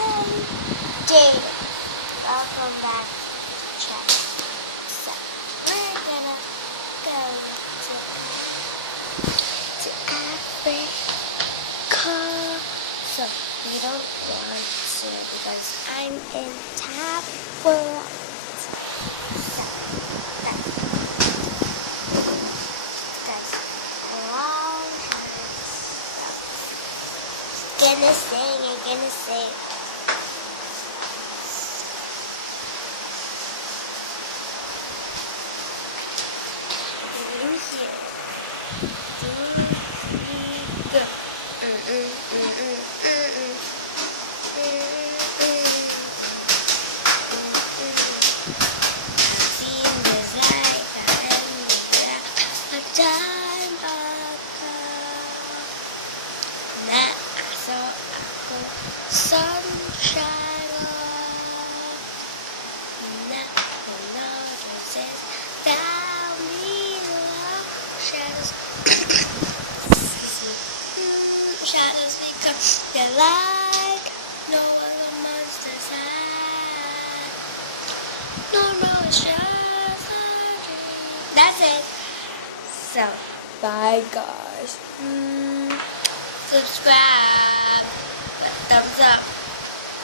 Jade, welcome back to the channel. So, we're gonna go to Africa. So, we don't want to because I'm in Tablet. So, guys, long hands. Gonna sing. Sunshine down shadows. Shadows become the light. No other monsters hide. No, it's just a dream. That's it. So, bye guys. Subscribe. Thumbs up.